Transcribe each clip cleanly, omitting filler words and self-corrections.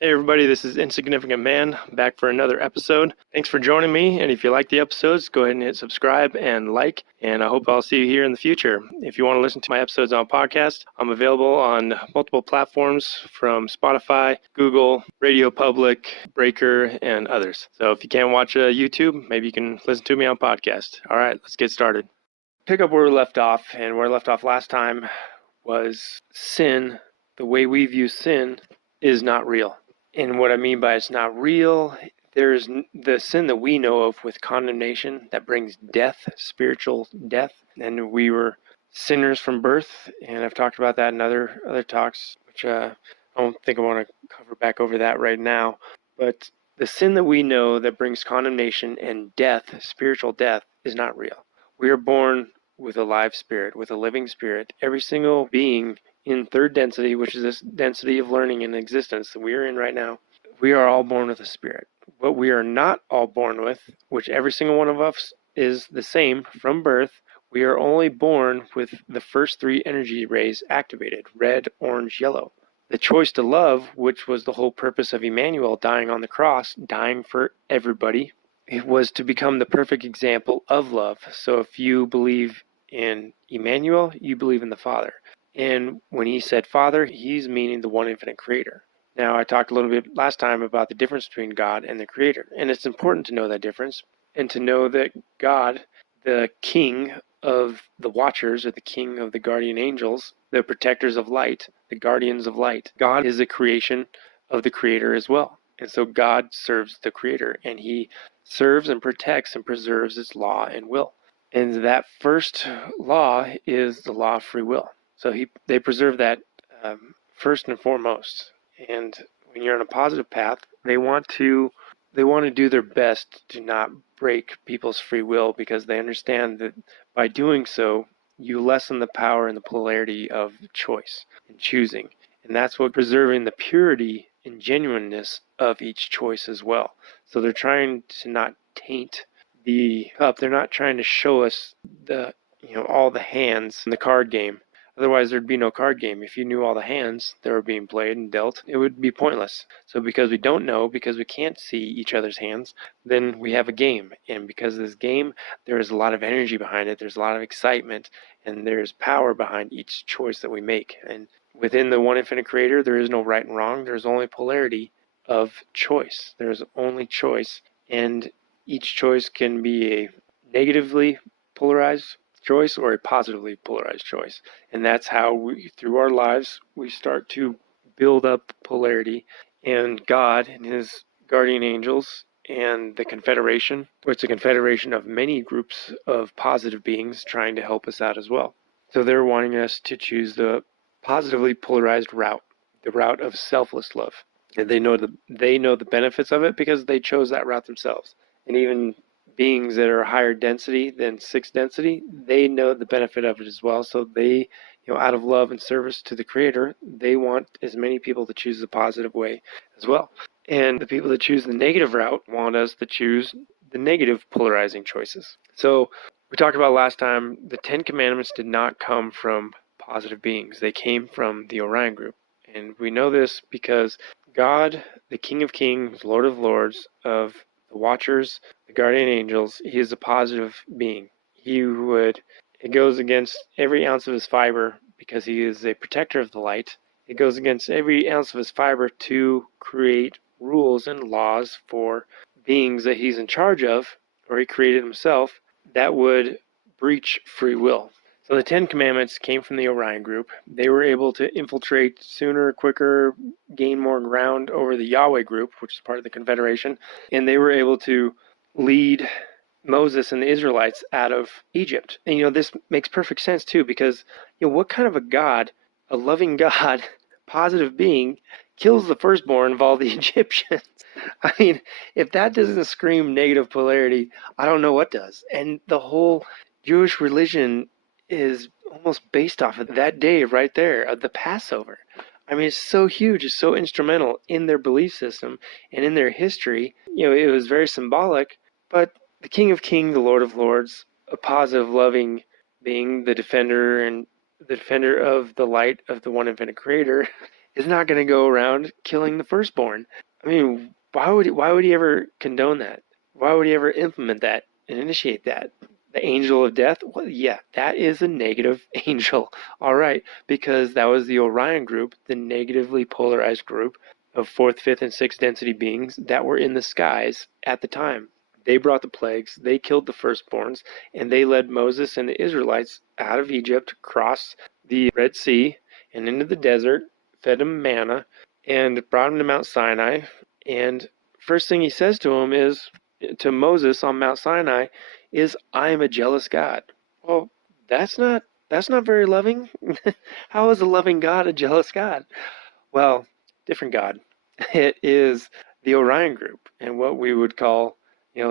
Hey everybody, this is Insignificant Man, back for another episode. Thanks for joining me, and if you like the episodes, go ahead and hit subscribe and like, and I hope I'll see you here in the future. If you want to listen to my episodes on podcast, I'm available on multiple platforms from Spotify, Google, RadioPublic, Breaker, and others. So if you can't watch YouTube, maybe you can listen to me on podcast. All right, let's get started. Pick up where we left off, and where I left off last time was sin. The way we view sin is not real. And what I mean by it's not real, there's the sin that we know of with condemnation that brings death, spiritual death. And we were sinners from birth, and I've talked about that in other talks, which I don't think I want to cover back over that right now. But the sin that we know that brings condemnation and death, spiritual death, is not real. We are born with a live spirit, with a living spirit. Every single being in third density, which is this density of learning and existence that we are in right now, we are all born with a spirit. What we are not all born with, which every single one of us is the same from birth, we are only born with the first three energy rays activated: red, orange, yellow. The choice to love, which was the whole purpose of Emmanuel dying on the cross, dying for everybody, it was to become the perfect example of love. So if you believe in Emmanuel, you believe in the Father. And when he said Father, he's meaning the one infinite creator. Now, I talked a little bit last time about the difference between God and the creator. And it's important to know that difference and to know that God, the king of the watchers, or the king of the guardian angels, the protectors of light, the guardians of light, God is a creation of the creator as well. And so God serves the creator, and he serves and protects and preserves his law and will. And that first law is the law of free will. So they preserve that first and foremost. And when you're on a positive path, they want to do their best to not break people's free will, because they understand that by doing so, you lessen the power and the polarity of choice and choosing. And that's what preserving the purity and genuineness of each choice as well. So they're trying to not taint the cup. They're not trying to show us all the hands in the card game. Otherwise, there'd be no card game. If you knew all the hands that were being played and dealt, it would be pointless. So because we don't know, because we can't see each other's hands, then we have a game. And because of this game, there is a lot of energy behind it. There's a lot of excitement, and there's power behind each choice that we make. And within the one infinite creator, there is no right and wrong. There's only polarity of choice. There's only choice. And each choice can be a negatively polarized choice or a positively polarized choice. And that's how we, through our lives, we start to build up polarity. And God and his guardian angels and the Confederation, which is a confederation of many groups of positive beings trying to help us out as well. So they're wanting us to choose the positively polarized route, the route of selfless love. And they know the benefits of it because they chose that route themselves. And even beings that are higher density than 6 density, they know the benefit of it as well. So they, out of love and service to the creator, they want as many people to choose the positive way as well. And the people that choose the negative route want us to choose the negative polarizing choices. So we talked about last time, the 10 Commandments did not come from positive beings. They came from the Orion group. And we know this because God, the King of Kings, Lord of Lords, of the Watchers, the Guardian Angels, he is a positive being. It goes against every ounce of his fiber because he is a protector of the light. It goes against every ounce of his fiber to create rules and laws for beings that he's in charge of, or he created himself, that would breach free will. So the 10 Commandments came from the Orion group. They were able to infiltrate sooner, quicker, gain more ground over the Yahweh group, which is part of the Confederation. And they were able to lead Moses and the Israelites out of Egypt. And, this makes perfect sense, too, because, what kind of a God, a loving God, positive being, kills the firstborn of all the Egyptians? I mean, if that doesn't scream negative polarity, I don't know what does. And the whole Jewish religion is almost based off of that day right there, of the Passover. I mean, it's so huge, it's so instrumental in their belief system and in their history. It was very symbolic, but the King of Kings, the Lord of Lords, a positive, loving being, the defender of the light of the one infinite creator, is not going to go around killing the firstborn. I mean, why would he ever condone that? Why would he ever implement that and initiate that? The angel of death? Well, yeah, that is a negative angel. All right, because that was the Orion group, the negatively polarized group of fourth, fifth, and sixth density beings that were in the skies at the time. They brought the plagues, they killed the firstborns, and they led Moses and the Israelites out of Egypt, across the Red Sea, and into the desert, fed them manna, and brought them to Mount Sinai. And first thing he says to him is, to Moses on Mount Sinai, is, "I am a jealous God." Well, that's not very loving. How is a loving God a jealous God? Well, different God. It is the Orion group, and what we would call,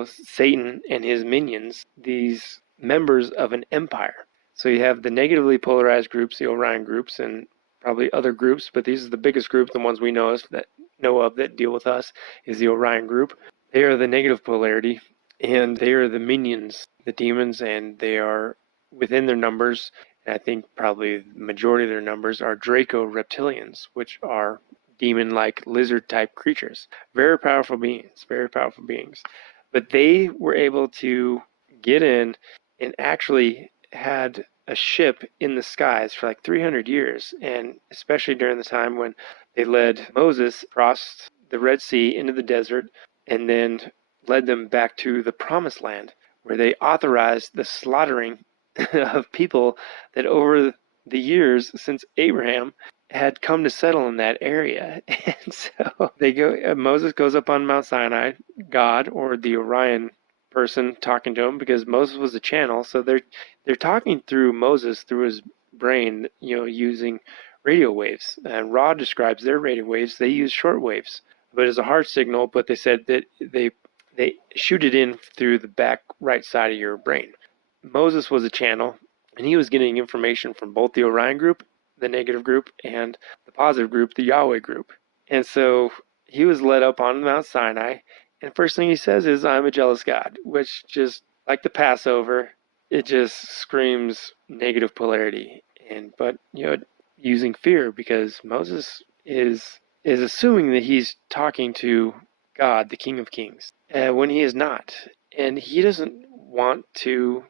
Satan and his minions, these members of an empire. So you have the negatively polarized groups, the Orion groups, and probably other groups, but these are the biggest groups, the ones we know of that deal with us, is the Orion group. They are the negative polarity, and they are the minions, the demons, and they are within their numbers. And I think probably the majority of their numbers are Draco reptilians, which are demon-like lizard-type creatures. Very powerful beings, very powerful beings. But they were able to get in and actually had a ship in the skies for like 300 years, and especially during the time when they led Moses across the Red Sea into the desert and then led them back to the Promised Land, where they authorized the slaughtering of people that over the years since Abraham had come to settle in that area. And so Moses goes up on Mount Sinai, God or the Orion person talking to him, because Moses was a channel, so they're talking through Moses, through his brain, using radio waves. And Ra describes their radio waves. They use short waves, but it's a hard signal. But they said that they shoot it in through the back right side of your brain. Moses was a channel, and he was getting information from both the Orion group, the negative group, and the positive group, the Yahweh group. And so he was led up on Mount Sinai, and first thing he says is, "I'm a jealous God," which, just like the Passover, it just screams negative polarity. But using fear, because Moses is assuming that he's talking to God, the King of Kings, when he is not, and he doesn't want to,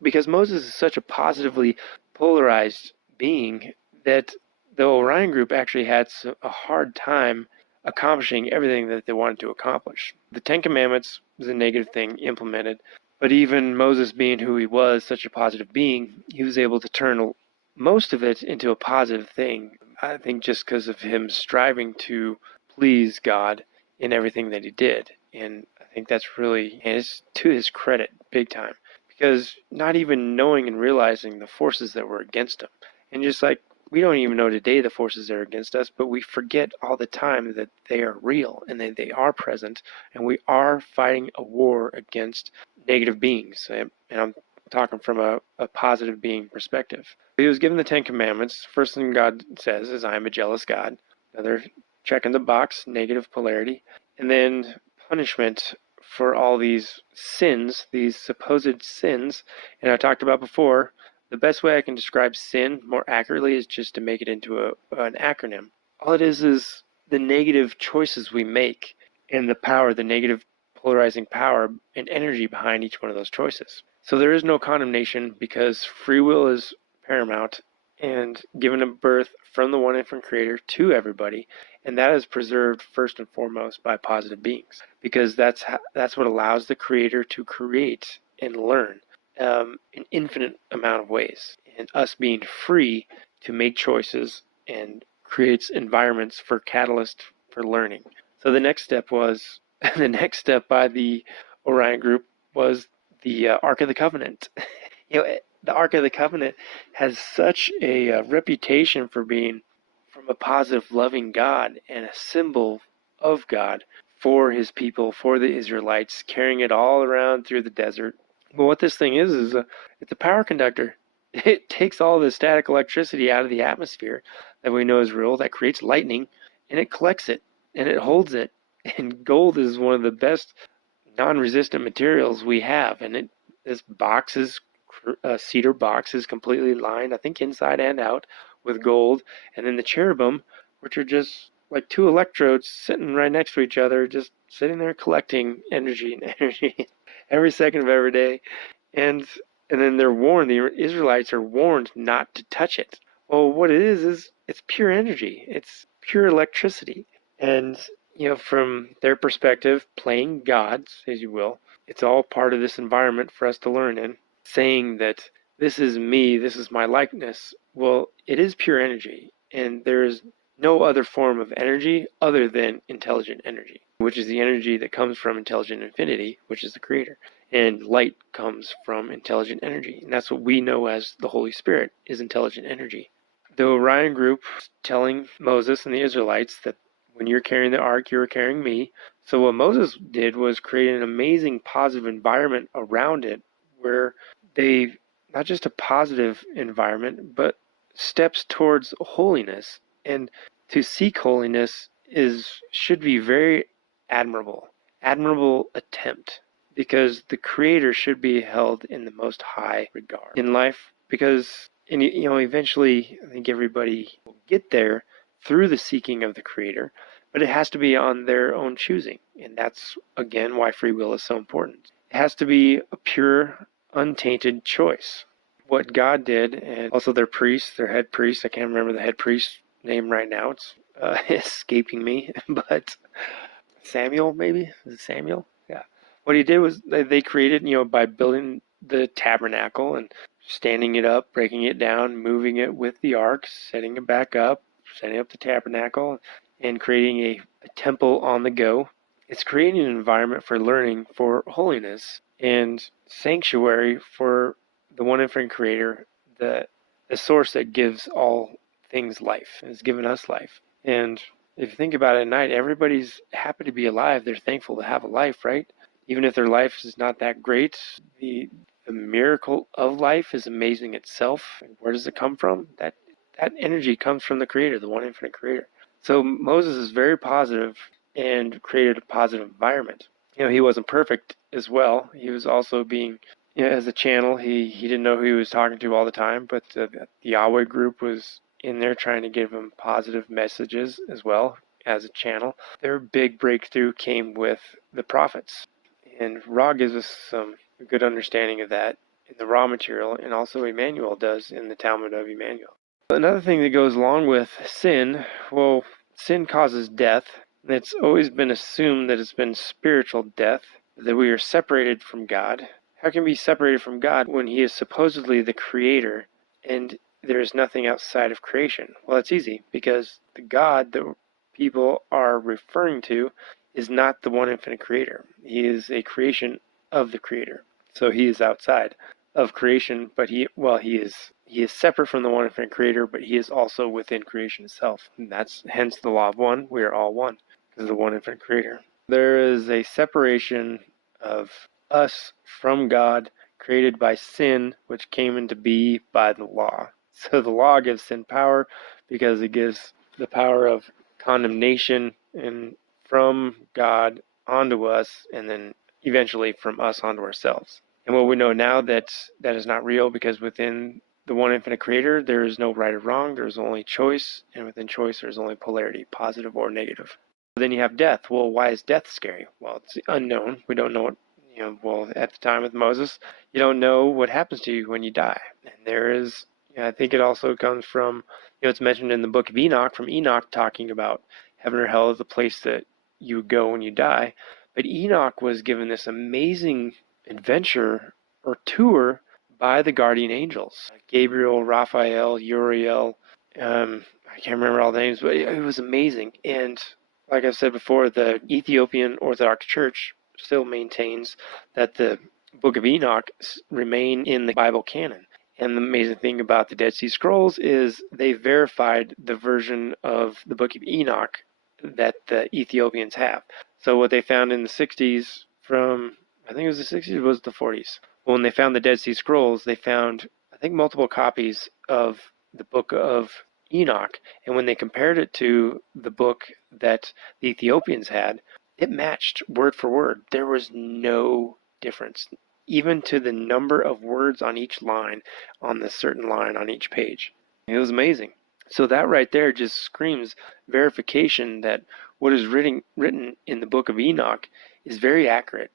because Moses is such a positively polarized being that the Orion group actually had a hard time accomplishing everything that they wanted to accomplish. The Ten Commandments was a negative thing implemented, but even Moses, being who he was, such a positive being, he was able to turn most of it into a positive thing. I think just because of him striving to please God in everything that he did. And I think that's really, and it's to his credit, big time. Because not even knowing and realizing the forces that were against him. And just like we don't even know today the forces that are against us, but we forget all the time that they are real and that they are present, and we are fighting a war against negative beings. And I'm talking from a positive being perspective. He was given the Ten Commandments. First thing God says is, "I am a jealous God." Another check in the box, negative polarity. And then punishment for all these sins, these supposed sins. And I talked about before, the best way I can describe sin more accurately is just to make it into an acronym. All it is the negative choices we make, and the power, the negative polarizing power and energy behind each one of those choices. So there is no condemnation, because free will is paramount and given a birth from the one infant creator to everybody, and that is preserved first and foremost by positive beings, because that's what allows the creator to create and learn an infinite amount of ways, and us being free to make choices and creates environments for catalyst for learning. So the next step by the Orion group was the Ark of the Covenant. The Ark of the Covenant has such a reputation for being from a positive, loving God and a symbol of God for his people, for the Israelites, carrying it all around through the desert. But what this thing is it's a power conductor. It takes all the static electricity out of the atmosphere that we know is real, that creates lightning, and it collects it, and it holds it. And gold is one of the best non-resistant materials we have, and this cedar box is completely lined, I think inside and out, with gold. And then the cherubim which are just like two electrodes sitting right next to each other, just sitting there collecting energy and energy every second of every day. And then they're warned, the Israelites are warned not to touch it. Well, what it is it's pure energy. It's pure electricity. And, from their perspective, playing gods, as you will, it's all part of this environment for us to learn in, saying that this is me, this is my likeness. Well, it is pure energy, and there is no other form of energy other than intelligent energy, which is the energy that comes from intelligent infinity, which is the creator. And light comes from intelligent energy, and that's what we know as the Holy Spirit, is intelligent energy. The Orion group telling Moses and the Israelites that when you're carrying the ark, you're carrying me. So what Moses did was create an amazing positive environment around it, where they, not just a positive environment, but steps towards holiness. And to seek holiness should be very admirable attempt, because the Creator should be held in the most high regard in life, because eventually I think everybody will get there through the seeking of the Creator, but it has to be on their own choosing, and that's again why free will is so important. It has to be a pure, untainted choice. What God did, and also their head priest, I can't remember the head priest's name right now, it's escaping me, but Samuel, maybe? Is it Samuel? Yeah. What he did was they created, by building the tabernacle and standing it up, breaking it down, moving it with the ark, setting it back up, setting up the tabernacle, and creating a temple on the go. It's creating an environment for learning, for holiness, and sanctuary for the one infinite Creator, the source that gives all things life, has given us life. And if you think about it at night, everybody's happy to be alive. They're thankful to have a life, right? Even if their life is not that great, the miracle of life is amazing itself. And where does it come from? That energy comes from the Creator, the one infinite Creator. So Moses is very positive and created a positive environment. He wasn't perfect as well. He was also being, as a channel, he didn't know who he was talking to all the time, but the Yahweh group was in there trying to give him positive messages as well as a channel. Their big breakthrough came with the prophets. And Ra gives us some good understanding of that in the raw material, and also Emmanuel does in the Talmud of Jmmanuel. Another thing that goes along with sin, well, sin causes death. It's always been assumed that it's been spiritual death, that we are separated from God. How can we be separated from God when He is supposedly the Creator and there is nothing outside of creation? Well, it's easy, because the God that people are referring to is not the one infinite Creator. He is a creation of the Creator. So He is outside of creation, but he is separate from the one infinite Creator, but He is also within creation itself. And that's hence the law of one. We are all one because of the one infinite Creator. There is a separation of us from God created by sin, which came into being by the law. So the law gives sin power because it gives the power of condemnation and from God onto us, and then eventually from us onto ourselves. And what we know now, that is not real, because within the one infinite Creator, there is no right or wrong. There is only choice, and within choice, there is only polarity, positive or negative. Then you have death. Well, why is death scary? Well, it's unknown. We don't know what, well, at the time with Moses, you don't know what happens to you when you die. And there is, I think it also comes from, it's mentioned in the book of Enoch, from Enoch talking about heaven or hell is the place that you would go when you die. But Enoch was given this amazing adventure or tour by the guardian angels, Gabriel, Raphael, Uriel. I can't remember all the names, but it was amazing. And like I've said before, the Ethiopian Orthodox Church still maintains that the Book of Enoch remain in the Bible canon. And the amazing thing about the Dead Sea Scrolls is they verified the version of the Book of Enoch that the Ethiopians have. So what they found in the 60s from, I think it was the 60s, or was it the 40s? Well, when they found the Dead Sea Scrolls, they found, I think, multiple copies of the Book of Enoch. And when they compared it to the book that the Ethiopians had, it matched word for word. There was no difference, even to the number of words on each line, on the certain line on each page. It was amazing. So that right there just screams verification that what is written in the book of Enoch is very accurate,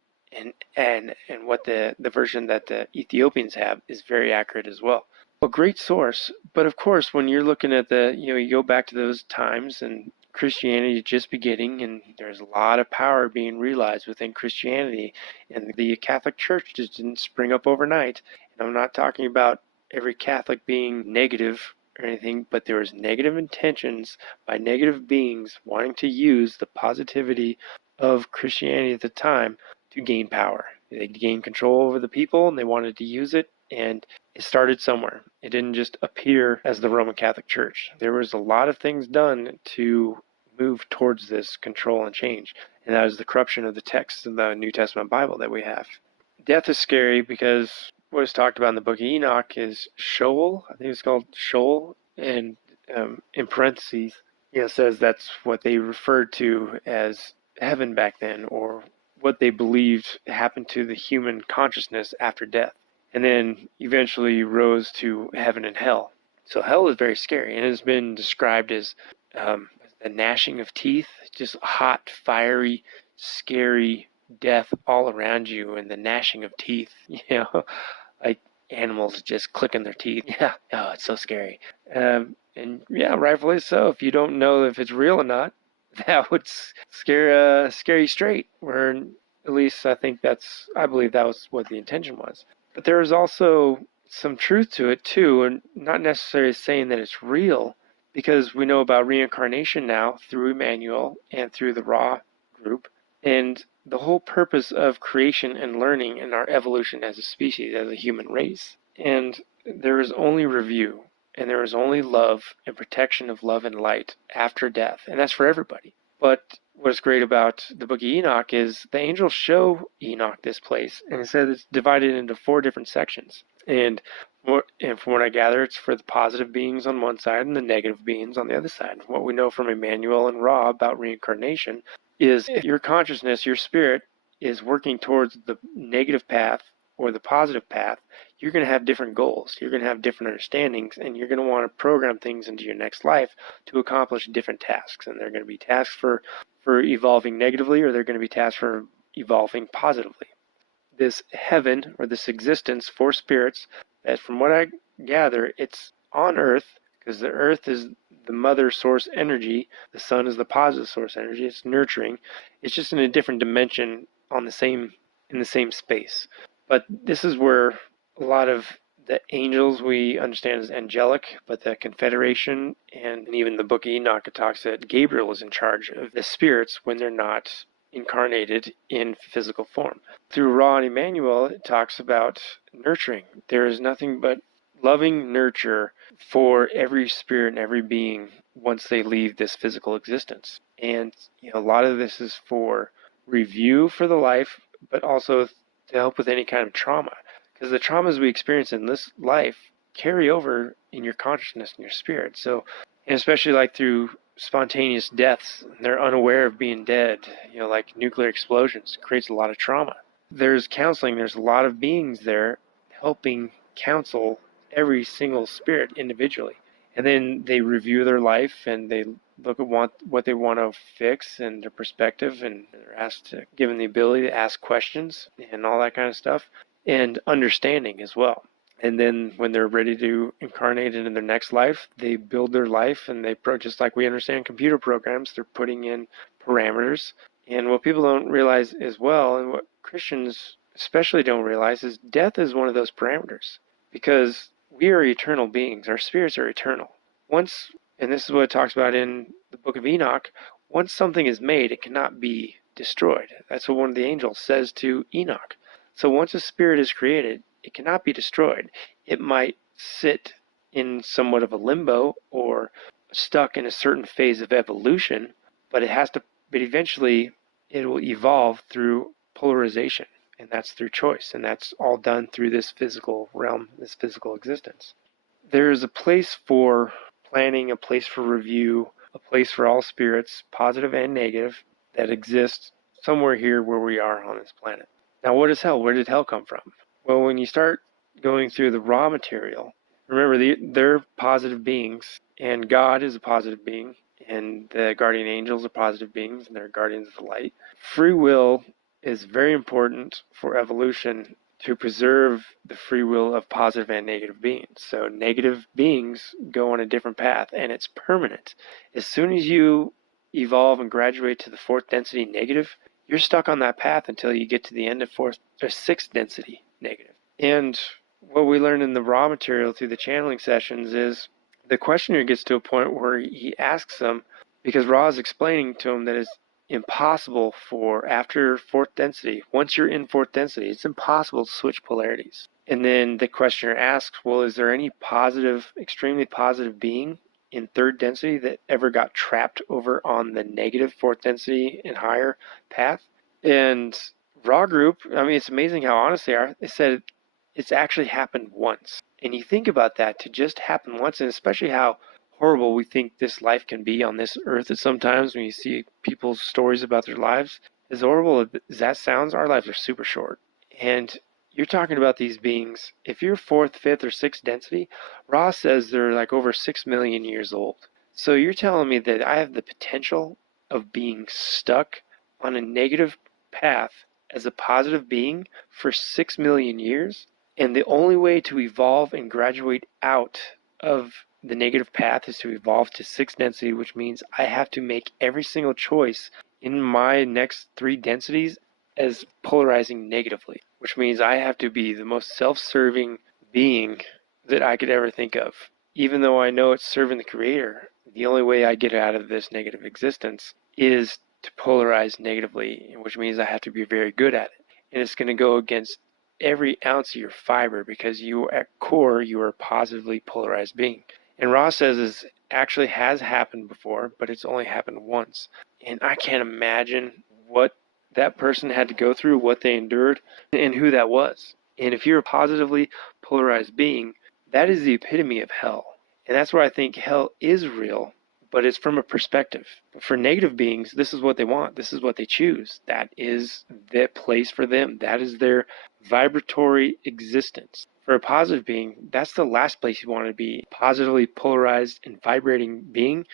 and what the version that the Ethiopians have is very accurate as well. A great source, but of course, when you're looking at you go back to those times and Christianity just beginning, and there's a lot of power being realized within Christianity, and the Catholic Church just didn't spring up overnight. And I'm not talking about every Catholic being negative or anything, but there was negative intentions by negative beings wanting to use the positivity of Christianity at the time to gain power. They gained control over the people and they wanted to use it, and it started somewhere. It didn't just appear as the Roman Catholic Church. There was a lot of things done to move towards this control and change, and that is the corruption of the texts in the New Testament Bible that we have. Death is scary because what is talked about in the book of Enoch is Sheol. I think it's called Sheol, and in parentheses, says that's what they referred to as heaven back then, or what they believed happened to the human consciousness after death, and then eventually rose to heaven and hell. So hell is very scary, and it has been described as the gnashing of teeth, just hot, fiery, scary death all around you, and the gnashing of teeth, like animals just clicking their teeth. Yeah, oh, it's so scary. And yeah, rightfully so. If you don't know if it's real or not, that would scare you straight. Where at least I believe that was what the intention was. But there is also some truth to it too, and not necessarily saying that it's real, because we know about reincarnation now through Emmanuel and through the Ra group, and the whole purpose of creation and learning and our evolution as a species, as a human race. And there is only review, and there is only love and protection of love and light after death, and that's for everybody. But what's great about the book of Enoch is the angels show Enoch this place, and it says it's divided into 4 different sections. And from what I gather, it's for the positive beings on one side and the negative beings on the other side. What we know from Emmanuel and Ra about reincarnation is if your consciousness, your spirit, is working towards the negative path or the positive path, you're going to have different goals. You're going to have different understandings, and you're going to want to program things into your next life to accomplish different tasks. And they're going to be tasks for evolving negatively, or they're going to be tasks for evolving positively. This heaven, or this existence for spirits, that from what I gather, it's on Earth, because the Earth is the mother source energy, the sun is the positive source energy, it's nurturing. It's just in a different dimension in the same space. But this is where a lot of the angels we understand as angelic, but the Confederation and even the book of Enoch, it talks that Gabriel is in charge of the spirits when they're not incarnated in physical form. Through Ra and Emmanuel, it talks about nurturing. There is nothing but loving nurture for every spirit and every being once they leave this physical existence. And a lot of this is for review for the life, but also to help with any kind of trauma. Because the traumas we experience in this life carry over in your consciousness and your spirit. So, and especially like through spontaneous deaths, they're unaware of being dead, like nuclear explosions, creates a lot of trauma. There's counseling, there's a lot of beings there helping counsel every single spirit individually. And then they review their life and they look at what they want to fix and their perspective, and they're given the ability to ask questions and all that kind of stuff, and understanding as well. And then when they're ready to incarnate into their next life, they build their life, and just like we understand computer programs, they're putting in parameters. And what people don't realize as well, and what Christians especially don't realize, is death is one of those parameters. Because we are eternal beings. Our spirits are eternal. And this is what it talks about in the book of Enoch, once something is made, it cannot be destroyed. That's what one of the angels says to Enoch. So once a spirit is created, it cannot be destroyed. It might sit in somewhat of a limbo or stuck in a certain phase of evolution, but eventually it will evolve through polarization, and that's through choice, and that's all done through this physical realm, this physical existence. There is a place for planning, a place for review, a place for all spirits, positive and negative, that exists somewhere here where we are on this planet. Now, what is hell? Where did hell come from? Well, when you start going through the raw material, Remember, they're positive beings, and God is a positive being, and the guardian angels are positive beings, and they're guardians of the light. Free will is very important for evolution to preserve the free will of positive and negative beings. So negative beings go on a different path, and it's permanent. As soon as you evolve and graduate to the fourth density negative, you're stuck on that path until you get to the end of fourth or sixth density negative. And what we learned in the raw material through the channeling sessions is the questioner gets to a point where he asks them, because Ra is explaining to him that it's impossible for, after fourth density, once you're in fourth density, it's impossible to switch polarities. And then the questioner asks, well, is there any positive, extremely positive being in third density that ever got trapped over on the negative fourth density and higher path? And Raw Group, I mean, it's amazing how honest they are. They said it's actually happened once. And you think about that, to just happen once, and especially how horrible we think this life can be on this earth at sometimes when you see people's stories about their lives. As horrible as that sounds, our lives are super short. And you're talking about these beings, if you're fourth, fifth, or sixth density, Ra says they're like over 6 million years old. So you're telling me that I have the potential of being stuck on a negative path as a positive being for 6 million years? And the only way to evolve and graduate out of the negative path is to evolve to sixth density, which means I have to make every single choice in my next 3 densities as polarizing negatively, which means I have to be the most self-serving being that I could ever think of. Even though I know it's serving the Creator, the only way I get out of this negative existence is to polarize negatively, which means I have to be very good at it. And it's going to go against every ounce of your fiber, because you at core, you are a positively polarized being. And Ross says this actually has happened before, but it's only happened once. And I can't imagine what that person had to go through, what they endured, and who that was. And if you're a positively polarized being, that is the epitome of hell. And that's where I think hell is real, but it's from a perspective. But for negative beings, this is what they want. This is what they choose. That is the place for them. That is their vibratory existence. For a positive being, that's the last place you want to be. Positively polarized and vibrating being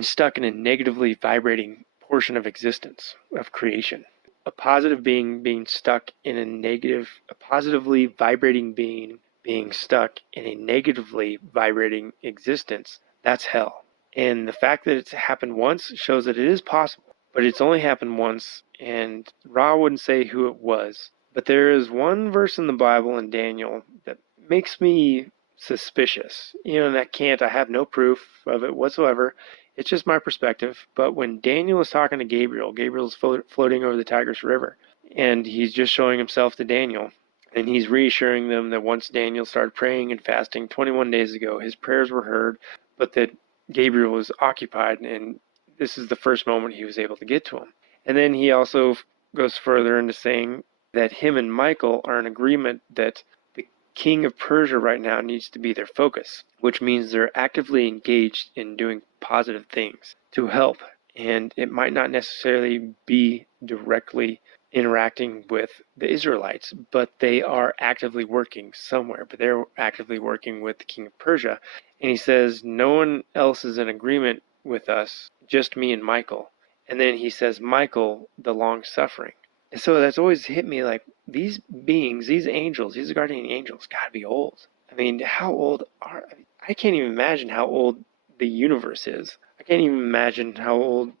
stuck in a negatively vibrating portion of existence, of creation. A positive being stuck in a positively vibrating being stuck in a negatively vibrating existence, that's hell. And the fact that it's happened once shows that it is possible, but it's only happened once, and Ra wouldn't say who it was. But there is one verse in the Bible in Daniel that makes me suspicious. And I have no proof of it whatsoever. It's just my perspective. But when Daniel is talking to Gabriel's floating over the Tigris River, and he's just showing himself to Daniel, and he's reassuring them that once Daniel started praying and fasting 21 days ago, his prayers were heard, but that Gabriel was occupied, and this is the first moment he was able to get to him. And then he also goes further into saying that him and Michael are in agreement that the king of Persia right now needs to be their focus, which means they're actively engaged in doing positive things to help. And it might not necessarily be directly interacting with the Israelites, but they are actively working somewhere. But they're actively working with the king of Persia. And he says, no one else is in agreement with us, just me and Michael. And then he says, Michael, the long-suffering. And so that's always hit me, like, these beings, these angels, these guardian angels, gotta be old. I mean, how old I can't even imagine how old the universe is. I can't even imagine how old,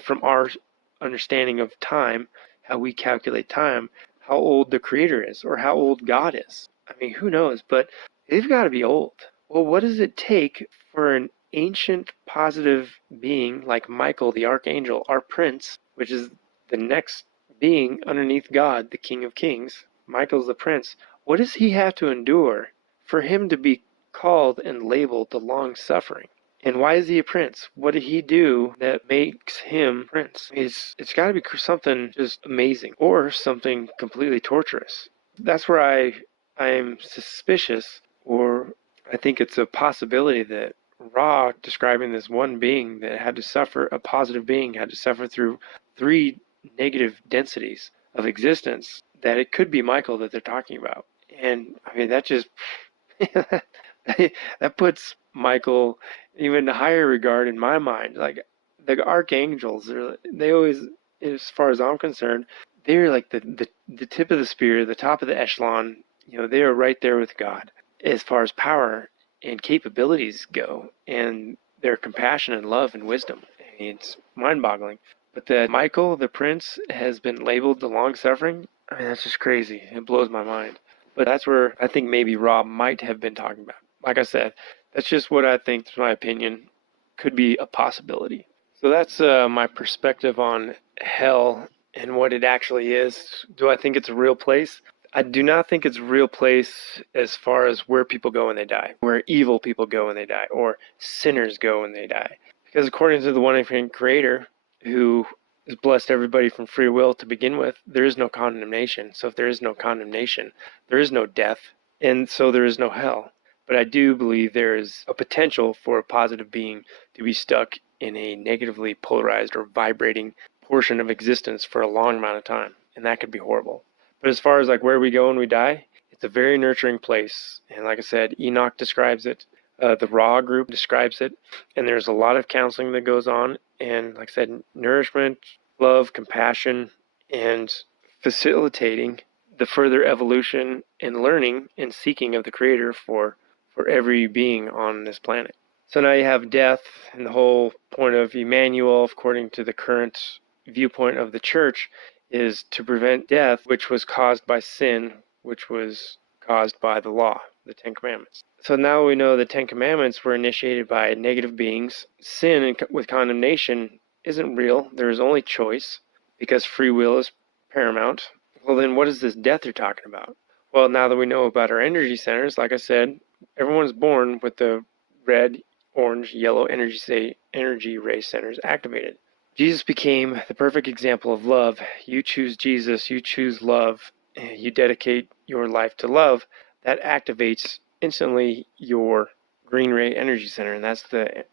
from our understanding of time, how we calculate time, how old the Creator is, or how old God is. I mean, who knows? But they've got to be old. Well, what does it take for an ancient positive being like Michael, the archangel, our prince, which is the next being underneath God, the King of Kings? Michael's the prince. What does he have to endure for him to be called and labeled the long-suffering? And why is he a prince? What did he do that makes him prince? It's got to be something just amazing, or something completely torturous. That's where I'm suspicious, or I think it's a possibility that Ra, describing this one being that had to suffer, a positive being had to suffer through 3 negative densities of existence, that it could be Michael that they're talking about. And I mean, that just that That puts Michael even higher regard in my mind. Like the archangels, they always, as far as I'm concerned, they're like the tip of the spear, the top of the echelon. They are right there with God as far as power and capabilities go, and their compassion and love and wisdom. I mean, it's mind-boggling. But that Michael, the prince, has been labeled the long-suffering, I mean, that's just crazy. It blows my mind. But that's where I think maybe Rob might have been talking about. Like I said, that's just what I think, my opinion, could be a possibility. So that's my perspective on hell and what it actually is. Do I think it's a real place? I do not think it's a real place as far as where people go when they die, where evil people go when they die, or sinners go when they die. Because according to the one infinite creator, who has blessed everybody from free will to begin with, there is no condemnation. So if there is no condemnation, there is no death, and so there is no hell. But I do believe there is a potential for a positive being to be stuck in a negatively polarized or vibrating portion of existence for a long amount of time, and that could be horrible. But as far as like where we go when we die, it's a very nurturing place. And like I said, Enoch describes it. The Raw group describes it. And there's a lot of counseling that goes on. And like I said, nourishment, love, compassion, and facilitating the further evolution and learning and seeking of the Creator for every being on this planet. So now you have death, and the whole point of Emmanuel, according to the current viewpoint of the church, is to prevent death, which was caused by sin, which was caused by the law, the Ten Commandments. So now we know the Ten Commandments were initiated by negative beings. Sin with condemnation isn't real. There is only choice, because free will is paramount. Well, then what is this death you're talking about? Well, now that we know about our energy centers, like I said, everyone's born with the red, orange, yellow energy ray centers activated. Jesus became the perfect example of love. You choose Jesus, you choose love, you dedicate your life to love. That activates instantly your green ray energy center, and that's the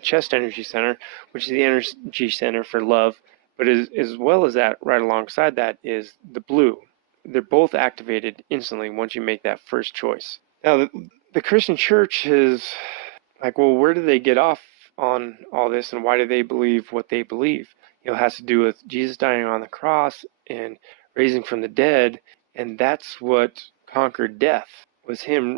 chest energy center, which is the energy center for love. But as well as that, right alongside that, is the blue. They're both activated instantly once you make that first choice. Now, the Christian church is like, well, where do they get off on all this, and why do they believe what they believe? It has to do with Jesus dying on the cross and raising from the dead, and that's what conquered death, was him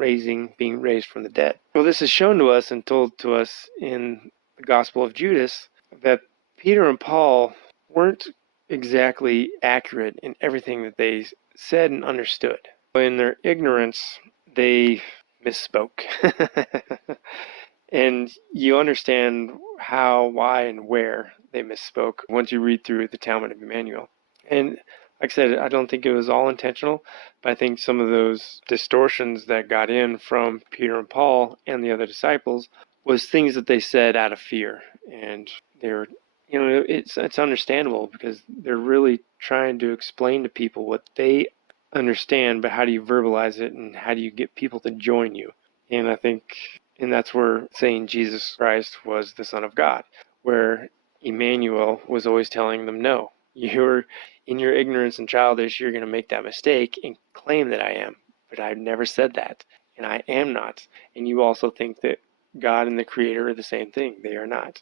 being raised from the dead. Well, this is shown to us and told to us in the Gospel of Judas, that Peter and Paul weren't exactly accurate in everything that they said and understood. In their ignorance, they misspoke. And you understand how, why, and where they misspoke once you read through the Talmud of Jmmanuel. And like I said, I don't think it was all intentional, but I think some of those distortions that got in from Peter and Paul and the other disciples was things that they said out of fear. And they were, it's understandable, because they're really trying to explain to people what they understand, but how do you verbalize it, and how do you get people to join you? And I think, and that's where saying Jesus Christ was the Son of God, where Emmanuel was always telling them, no, you're in your ignorance and childish, you're going to make that mistake and claim that I am. But I've never said that, and I am not. And you also think that God and the Creator are the same thing. They are not.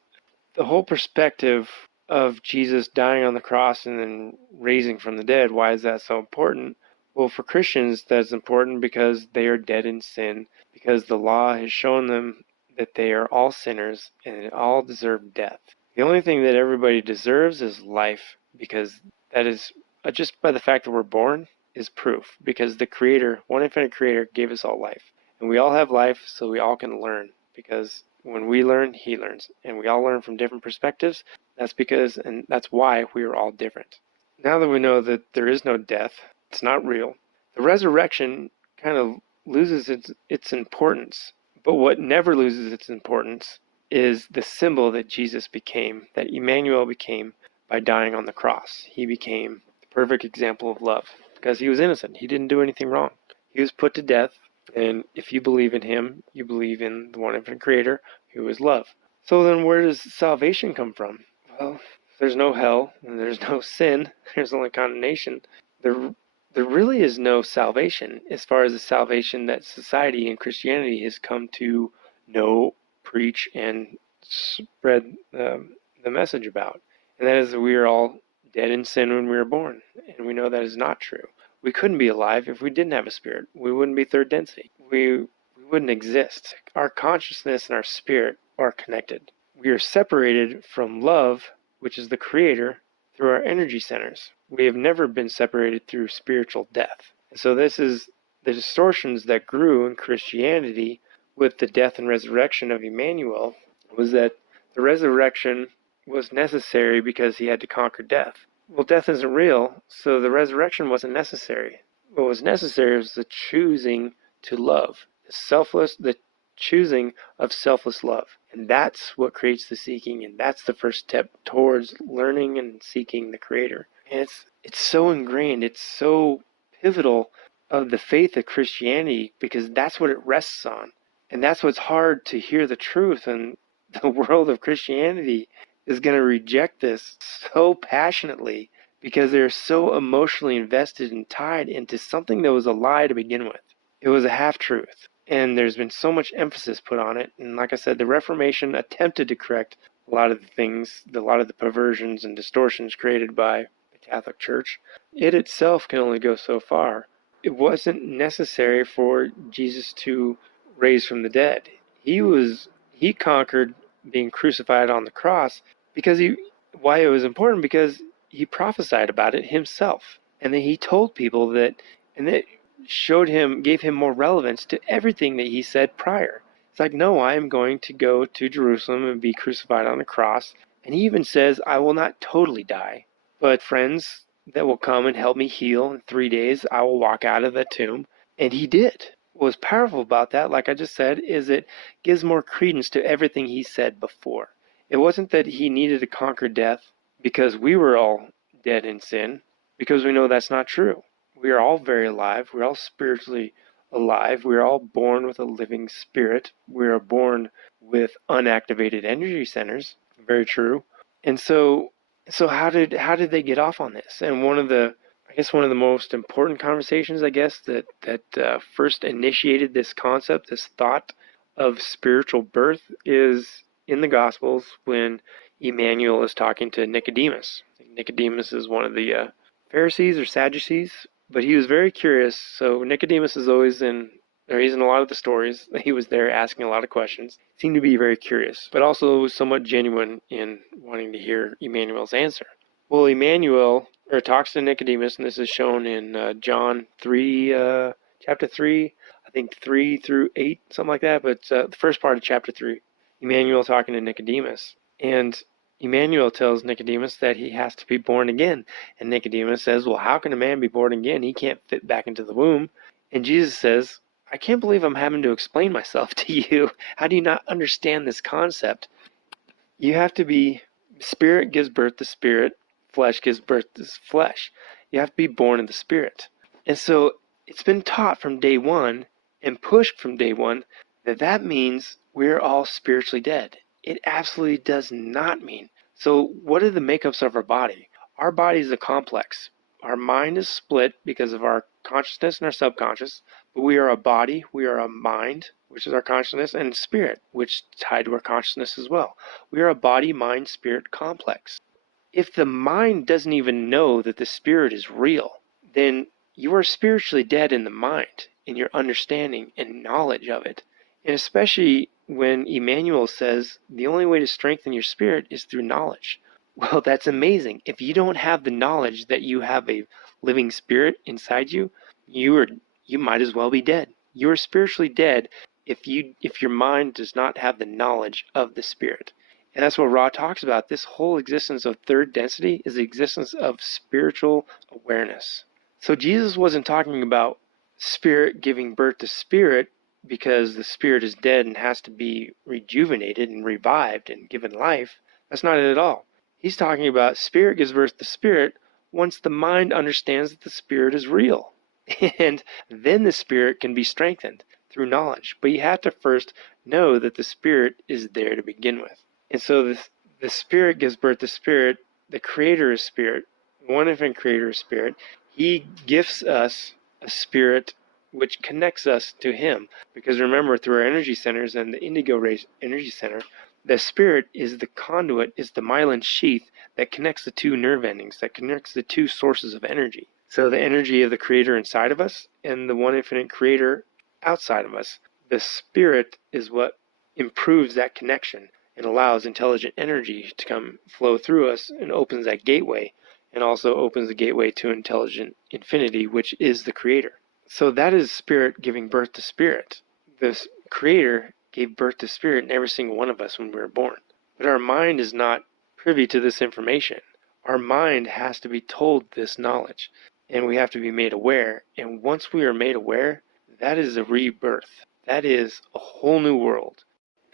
The whole perspective of Jesus dying on the cross and then raising from the dead, why is that so important? Well, for Christians, that's important because they are dead in sin, because the law has shown them that they are all sinners and all deserve death. The only thing that everybody deserves is life, because that is, just by the fact that we're born, is proof, because the Creator, one infinite Creator, gave us all life. And we all have life, so we all can learn, because when we learn, He learns. And we all learn from different perspectives. That's because, and that's why we are all different. Now that we know that there is no death, it's not real, the resurrection kind of loses its importance. But what never loses its importance is the symbol that Jesus became, that Emmanuel became, by dying on the cross. He became the perfect example of love, because he was innocent. He didn't do anything wrong. He was put to death, and if you believe in him, you believe in the one infinite Creator, who is love. So then where does salvation come from? Well, there's no hell, and there's no sin, there's only condemnation. The there really is no salvation as far as the salvation that society and Christianity has come to know, preach, and spread the message about. And that is that we are all dead in sin when we were born. And we know that is not true. We couldn't be alive if we didn't have a spirit. We wouldn't be third density. We wouldn't exist. Our consciousness and our spirit are connected. We are separated from love, which is the creator, through our energy centers. We have never been separated through spiritual death. So this is the distortions that grew in Christianity with the death and resurrection of Emmanuel, was that the resurrection was necessary because he had to conquer death. Well, death isn't real, so the resurrection wasn't necessary. What was necessary was the choosing to love, the choosing of selfless love. And that's what creates the seeking, and that's the first step towards learning and seeking the Creator. And it's so ingrained, it's so pivotal of the faith of Christianity because that's what it rests on. And that's what's hard to hear the truth, and the world of Christianity is going to reject this so passionately because they're so emotionally invested and tied into something that was a lie to begin with. It was a half-truth. And there's been so much emphasis put on it. And like I said, the Reformation attempted to correct a lot of the things, a lot of the perversions and distortions created by the Catholic Church. It itself can only go so far. It wasn't necessary for Jesus to raise from the dead. He conquered being crucified on the cross because why it was important, because he prophesied about it himself. And then he told people that, and that gave him more relevance to everything that he said prior. It's like, no, I am going to go to Jerusalem and be crucified on the cross. And he even says, I will not totally die, but friends that will come and help me heal. In 3 days, I will walk out of the tomb. And he did. What was powerful about that, like I just said, is it gives more credence to everything he said before. It wasn't that he needed to conquer death because we were all dead in sin, because we know that's not true. We are all very alive. We're all spiritually alive. We're all born with a living spirit. We are born with unactivated energy centers. Very true. And so how did they get off on this? And one of the most important conversations, that first initiated this concept, this thought of spiritual birth, is in the Gospels when Emmanuel is talking to Nicodemus. Nicodemus is one of the Pharisees or Sadducees, but he was very curious. So Nicodemus is he's in a lot of the stories. He was there asking a lot of questions. Seemed to be very curious, but also somewhat genuine in wanting to hear Emmanuel's answer. Well, Emmanuel talks to Nicodemus, and this is shown in John 3, chapter 3, I think 3 through 8, something like that, but the first part of chapter 3. Emmanuel talking to Nicodemus, and Emmanuel tells Nicodemus that he has to be born again. And Nicodemus says, well, how can a man be born again? He can't fit back into the womb. And Jesus says, I can't believe I'm having to explain myself to you. How do you not understand this concept? You have to be, spirit gives birth to spirit, flesh gives birth to flesh. You have to be born of the Spirit. And so it's been taught from day one and pushed from day one that means we're all spiritually dead. It absolutely does not mean. So what are the makeups of our body? Our body is a complex. Our mind is split because of our consciousness and our subconscious, but we are a body, we are a mind, which is our consciousness, and spirit, which is tied to our consciousness as well. We are a body, mind, spirit complex. If the mind doesn't even know that the spirit is real, then you are spiritually dead in the mind, in your understanding and knowledge of it. And especially when Emmanuel says the only way to strengthen your spirit is through knowledge. Well, that's amazing. If you don't have the knowledge that you have a living spirit inside you, you might as well be dead. You are spiritually dead if your mind does not have the knowledge of the Spirit. And that's what Ra talks about. This whole existence of third density is the existence of spiritual awareness. So Jesus wasn't talking about spirit giving birth to spirit because the spirit is dead and has to be rejuvenated and revived and given life. That's not it at all. He's talking about spirit gives birth to spirit once the mind understands that the spirit is real. And then the spirit can be strengthened through knowledge. But you have to first know that the spirit is there to begin with. And so the spirit gives birth to spirit. The creator is spirit. One infant creator is spirit. He gifts us a spirit which connects us to him. Because remember, through our energy centers and the indigo rays energy center, the spirit is the conduit, is the myelin sheath that connects the two nerve endings, that connects the two sources of energy. So the energy of the creator inside of us and the one infinite creator outside of us. The spirit is what improves that connection and allows intelligent energy to come flow through us and opens that gateway, and also opens the gateway to intelligent infinity, which is the creator. So that is spirit giving birth to spirit. The creator gave birth to spirit in every single one of us when we were born. But our mind is not privy to this information. Our mind has to be told this knowledge, and we have to be made aware. And once we are made aware, that is a rebirth. That is a whole new world.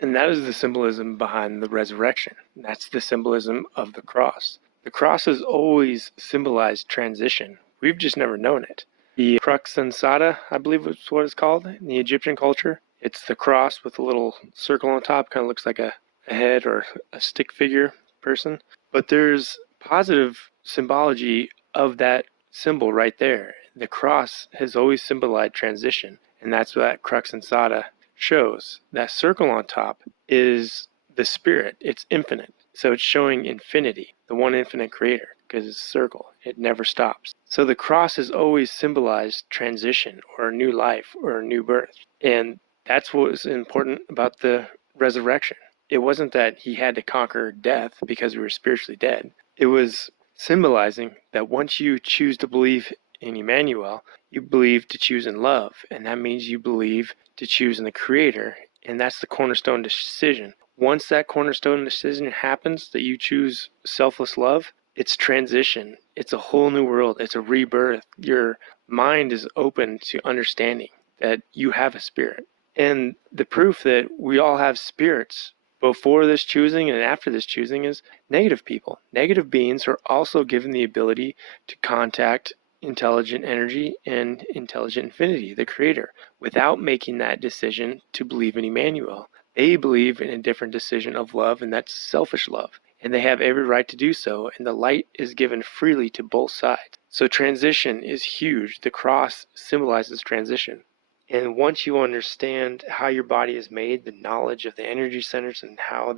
And that is the symbolism behind the resurrection. That's the symbolism of the cross. The cross has always symbolized transition. We've just never known it. The crux ansata, I believe is what it's called in the Egyptian culture. It's the cross with a little circle on top, kind of looks like a head or a stick figure person. But there's positive symbology of that symbol right there. The cross has always symbolized transition, and that's what that crux ansata shows. That circle on top is the spirit. It's infinite. So it's showing infinity, the one infinite creator, because it's a circle. It never stops. So the cross has always symbolized transition or a new life or a new birth. And that's what was important about the resurrection. It wasn't that he had to conquer death because we were spiritually dead. It was symbolizing that once you choose to believe in Emmanuel, you believe to choose in love. And that means you believe to choose in the creator. And that's the cornerstone decision. Once that cornerstone decision happens, that you choose selfless love, it's transition. It's a whole new world. It's a rebirth. Your mind is open to understanding that you have a spirit. And the proof that we all have spirits before this choosing and after this choosing is negative people. Negative beings are also given the ability to contact intelligent energy and intelligent infinity, the creator, without making that decision to believe in Emmanuel. They believe in a different decision of love, and that's selfish love. And they have every right to do so, and the light is given freely to both sides. So transition is huge. The cross symbolizes transition. And once you understand how your body is made, the knowledge of the energy centers and how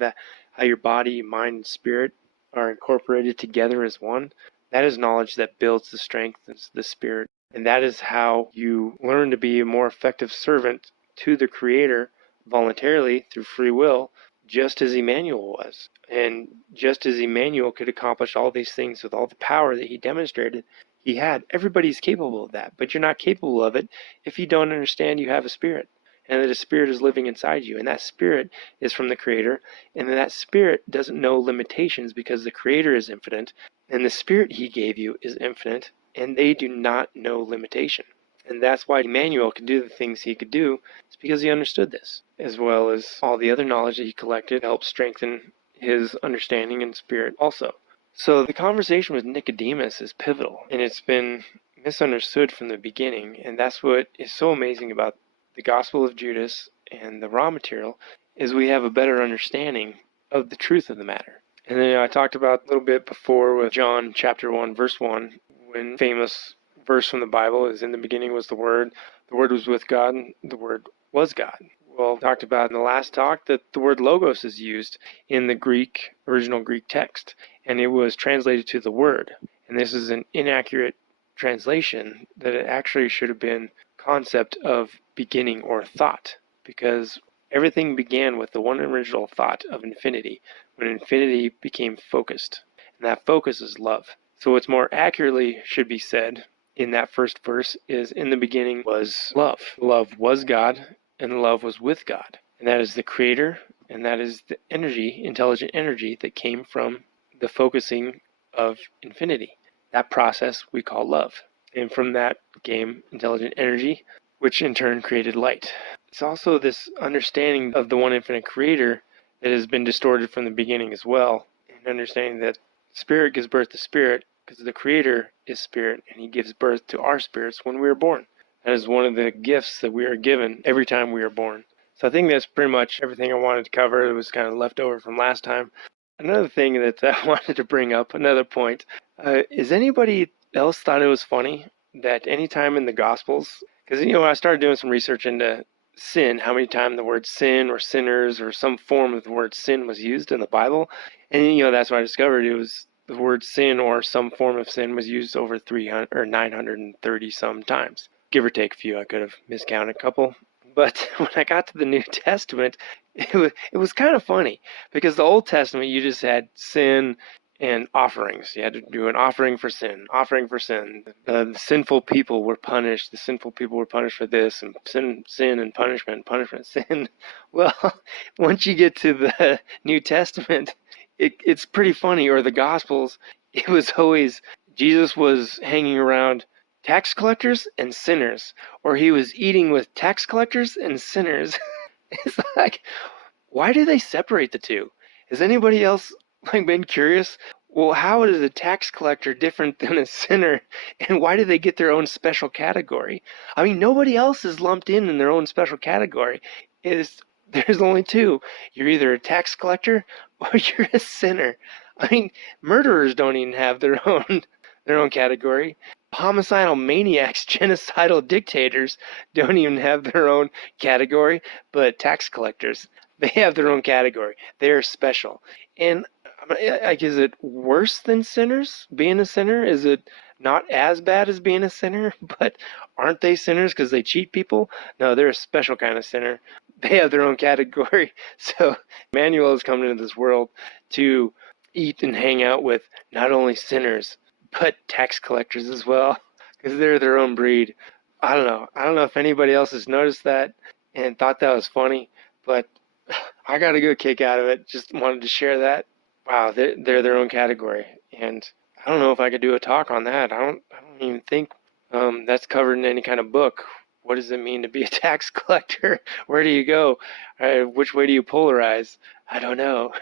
your body, mind, and spirit are incorporated together as one, that is knowledge that builds the strength of the spirit. And that is how you learn to be a more effective servant to the Creator voluntarily through free will, just as Emmanuel was. And just as Emmanuel could accomplish all these things with all the power that he demonstrated, he had. Everybody's capable of that, but you're not capable of it if you don't understand you have a spirit, and that a spirit is living inside you, and that spirit is from the Creator, and that spirit doesn't know limitations because the Creator is infinite, and the spirit he gave you is infinite, and they do not know limitation. And that's why Emmanuel could do the things he could do. It's because he understood this, as well as all the other knowledge that he collected helped strengthen his understanding and spirit also. So the conversation with Nicodemus is pivotal, and it's been misunderstood from the beginning, and that's what is so amazing about the Gospel of Judas and the raw material, is we have a better understanding of the truth of the matter. And then I talked about a little bit before with John chapter 1, verse 1, when famous verse from the Bible is, in the beginning was the Word was with God, and the Word was God. Well, talked about in the last talk that the word logos is used in the original Greek text, and it was translated to the Word. And this is an inaccurate translation, that it actually should have been concept of beginning or thought, because everything began with the one original thought of infinity, when infinity became focused, and that focus is love. So what's more accurately should be said in that first verse is, in the beginning was love. Love was God, and love was with God. And that is the Creator, and that is the energy, intelligent energy, that came from the focusing of infinity. That process we call love. And from that came intelligent energy, which in turn created light. It's also this understanding of the one infinite Creator that has been distorted from the beginning as well, and understanding that spirit gives birth to spirit, because the Creator is spirit, and he gives birth to our spirits when we are born. That is one of the gifts that we are given every time we are born. So I think that's pretty much everything I wanted to cover. It was kind of left over from last time. Another thing that I wanted to bring up, another point, is anybody else thought it was funny that anytime in the Gospels, because I started doing some research into sin, how many times the word sin or sinners or some form of the word sin was used in the Bible, and that's what I discovered. It was the word sin or some form of sin was used over 300 or 930 some times, give or take a few. I could have miscounted a couple. But when I got to the New Testament, it was kind of funny because the Old Testament you just had sin and offerings. You had to do an offering for sin, offering for sin. The sinful people were punished. The sinful people were punished for this, and sin and punishment, sin. Well, once you get to the New Testament, it's pretty funny. Or the Gospels, it was always Jesus was hanging around tax collectors and sinners, or he was eating with tax collectors and sinners. It's like, why do they separate the two? Has anybody else been curious? Well, how is a tax collector different than a sinner, and why do they get their own special category? I mean, nobody else is lumped in their own special category. There's only two. You're either a tax collector or you're a sinner. I mean, murderers don't even have their own category. Homicidal maniacs, genocidal dictators don't even have their own category, but tax collectors, they have their own category. They're special. And like, is it worse than sinners, being a sinner? Is it not as bad as being a sinner? But aren't they sinners because they cheat people? No, they're a special kind of sinner. They have their own category. So Emmanuel has come into this world to eat and hang out with not only sinners, but tax collectors as well, because they're their own breed. I don't know. I don't know if anybody else has noticed that and thought that was funny, but I got a good kick out of it. Just wanted to share that. Wow, they're their own category, and I don't know if I could do a talk on that. I don't even think that's covered in any kind of book. What does it mean to be a tax collector? Where do you go? Which way do you polarize? I don't know.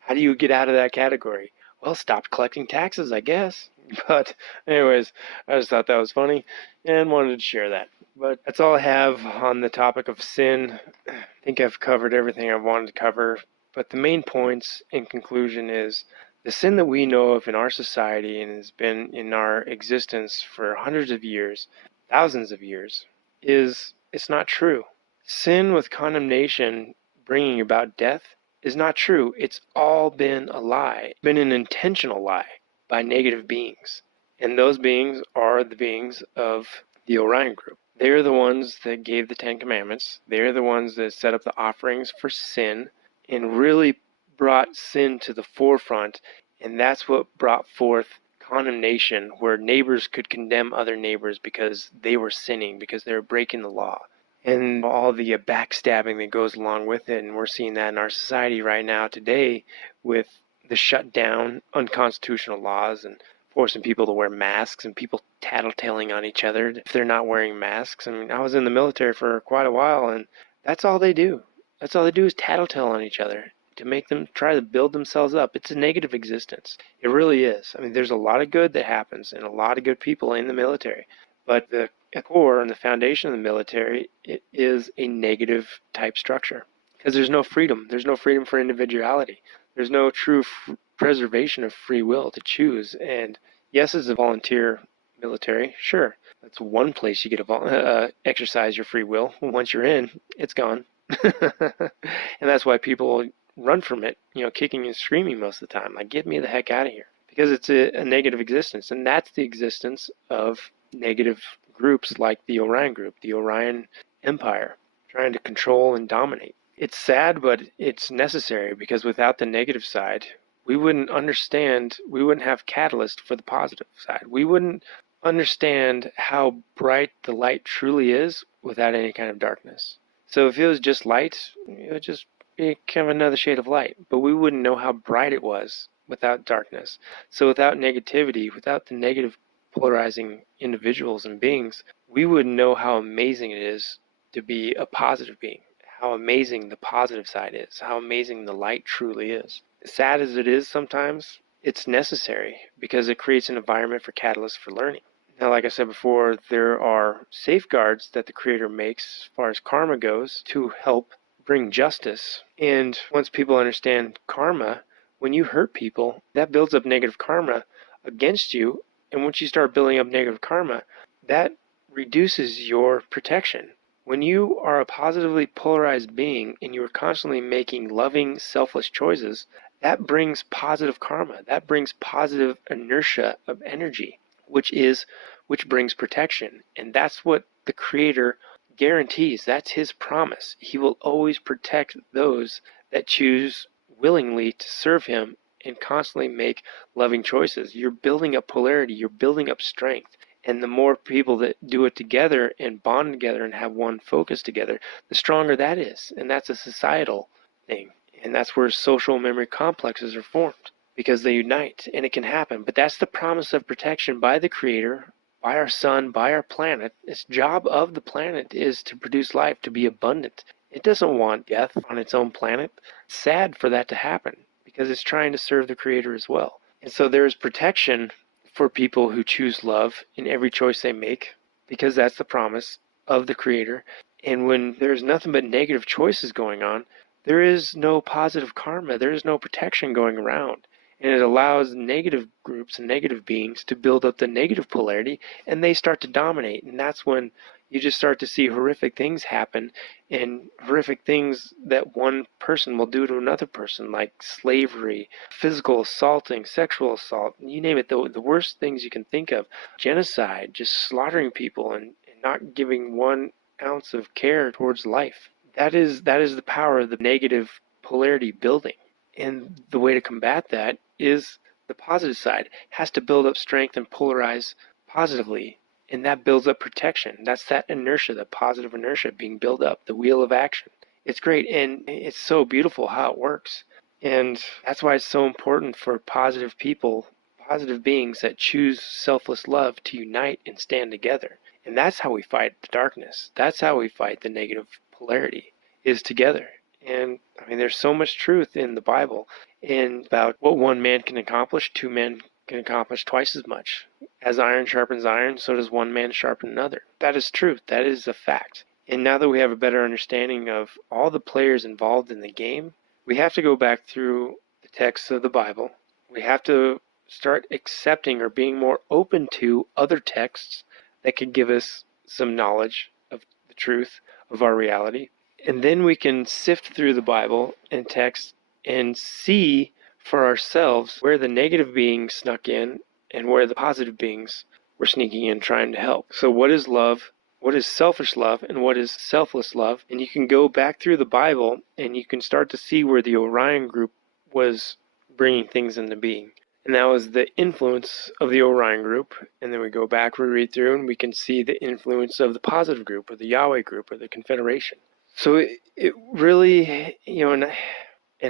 How do you get out of that category? Well, stop collecting taxes, I guess. But anyways, I just thought that was funny and wanted to share that. But that's all I have on the topic of sin. I think I've covered everything I wanted to cover. But the main points in conclusion is the sin that we know of in our society and has been in our existence for hundreds of years, thousands of years, it's not true. Sin with condemnation bringing about death is not true. It's all been a lie. It's been an intentional lie by negative beings. And those beings are the beings of the Orion group. They're the ones that gave the Ten Commandments. They're the ones that set up the offerings for sin and really brought sin to the forefront. And that's what brought forth condemnation, where neighbors could condemn other neighbors because they were sinning, because they were breaking the law. And all the backstabbing that goes along with it. And we're seeing that in our society right now today with the shutdown, unconstitutional laws, and forcing people to wear masks and people tattletaling on each other if they're not wearing masks. I mean, I was in the military for quite a while, and that's all they do. That's all they do is tattletale on each other to make them try to build themselves up. It's a negative existence. It really is. I mean, there's a lot of good that happens and a lot of good people in the military. But the core and the foundation of the military, it is a negative type structure because there's no freedom. There's no freedom for individuality. There's no true preservation of free will to choose. And yes, it's a volunteer military. Sure, that's one place you get to exercise your free will. Once you're in, it's gone. And that's why people run from it, kicking and screaming most of the time. Like, get me the heck out of here. Because it's a negative existence. And that's the existence of negative groups like the Orion group, the Orion Empire, trying to control and dominate. It's sad, but it's necessary, because without the negative side, we wouldn't have catalyst for the positive side. We wouldn't understand how bright the light truly is without any kind of darkness. So if it was just light, it would just be kind of another shade of light, but we wouldn't know how bright it was without darkness. So without negativity, without the negative polarizing individuals and beings, we wouldn't know how amazing it is to be a positive being, how amazing the positive side is, how amazing the light truly is. Sad as it is sometimes, it's necessary because it creates an environment for catalysts for learning. Now, like I said before, there are safeguards that the Creator makes as far as karma goes to help bring justice. And once people understand karma, when you hurt people, that builds up negative karma against you And once you start building up negative karma, that reduces your protection. When you are a positively polarized being and you are constantly making loving, selfless choices, that brings positive karma. That brings positive inertia of energy, which brings protection. And that's what the Creator guarantees. That's his promise. He will always protect those that choose willingly to serve him and constantly make loving choices. You're building up polarity, you're building up strength. And the more people that do it together and bond together and have one focus together, the stronger that is. And that's a societal thing. And that's where social memory complexes are formed, because they unite, and it can happen. But that's the promise of protection by the Creator, by our sun, by our planet. Its job of the planet is to produce life, to be abundant. It doesn't want death on its own planet. It's sad for that to happen, because it's trying to serve the Creator as well. And so there is protection for people who choose love in every choice they make, because that's the promise of the Creator. And when there's nothing but negative choices going on, there is no positive karma. There is no protection going around. And it allows negative groups and negative beings to build up the negative polarity, and they start to dominate. And that's when you just start to see horrific things happen, and horrific things that one person will do to another person, like slavery, physical assaulting, sexual assault, you name it, the worst things you can think of, genocide, just slaughtering people and not giving 1 ounce of care towards life. That is the power of the negative polarity building. And the way to combat that is the positive side. It has to build up strength and polarize positively. And that builds up protection. That's that inertia, that positive inertia being built up, the wheel of action. It's great, and it's so beautiful how it works. And that's why it's so important for positive people, positive beings that choose selfless love, to unite and stand together. And that's how we fight the darkness. That's how we fight the negative polarity, is together. And I mean, there's so much truth in the Bible and about what one man can accomplish, 2 men can accomplish twice as much. As iron sharpens iron, so does one man sharpen another. That is truth. That is a fact. And now that we have a better understanding of all the players involved in the game, we have to go back through the texts of the Bible. We have to start accepting or being more open to other texts that could give us some knowledge of the truth of our reality. And then we can sift through the Bible and text and see for ourselves where the negative beings snuck in and where the positive beings were sneaking in trying to help. So what is love? What is selfish love? And what is selfless love? And you can go back through the Bible and you can start to see where the Orion group was bringing things into being. And that was the influence of the Orion group. And then we go back, we read through, and we can see the influence of the positive group or the Yahweh group or the Confederation. So it really, and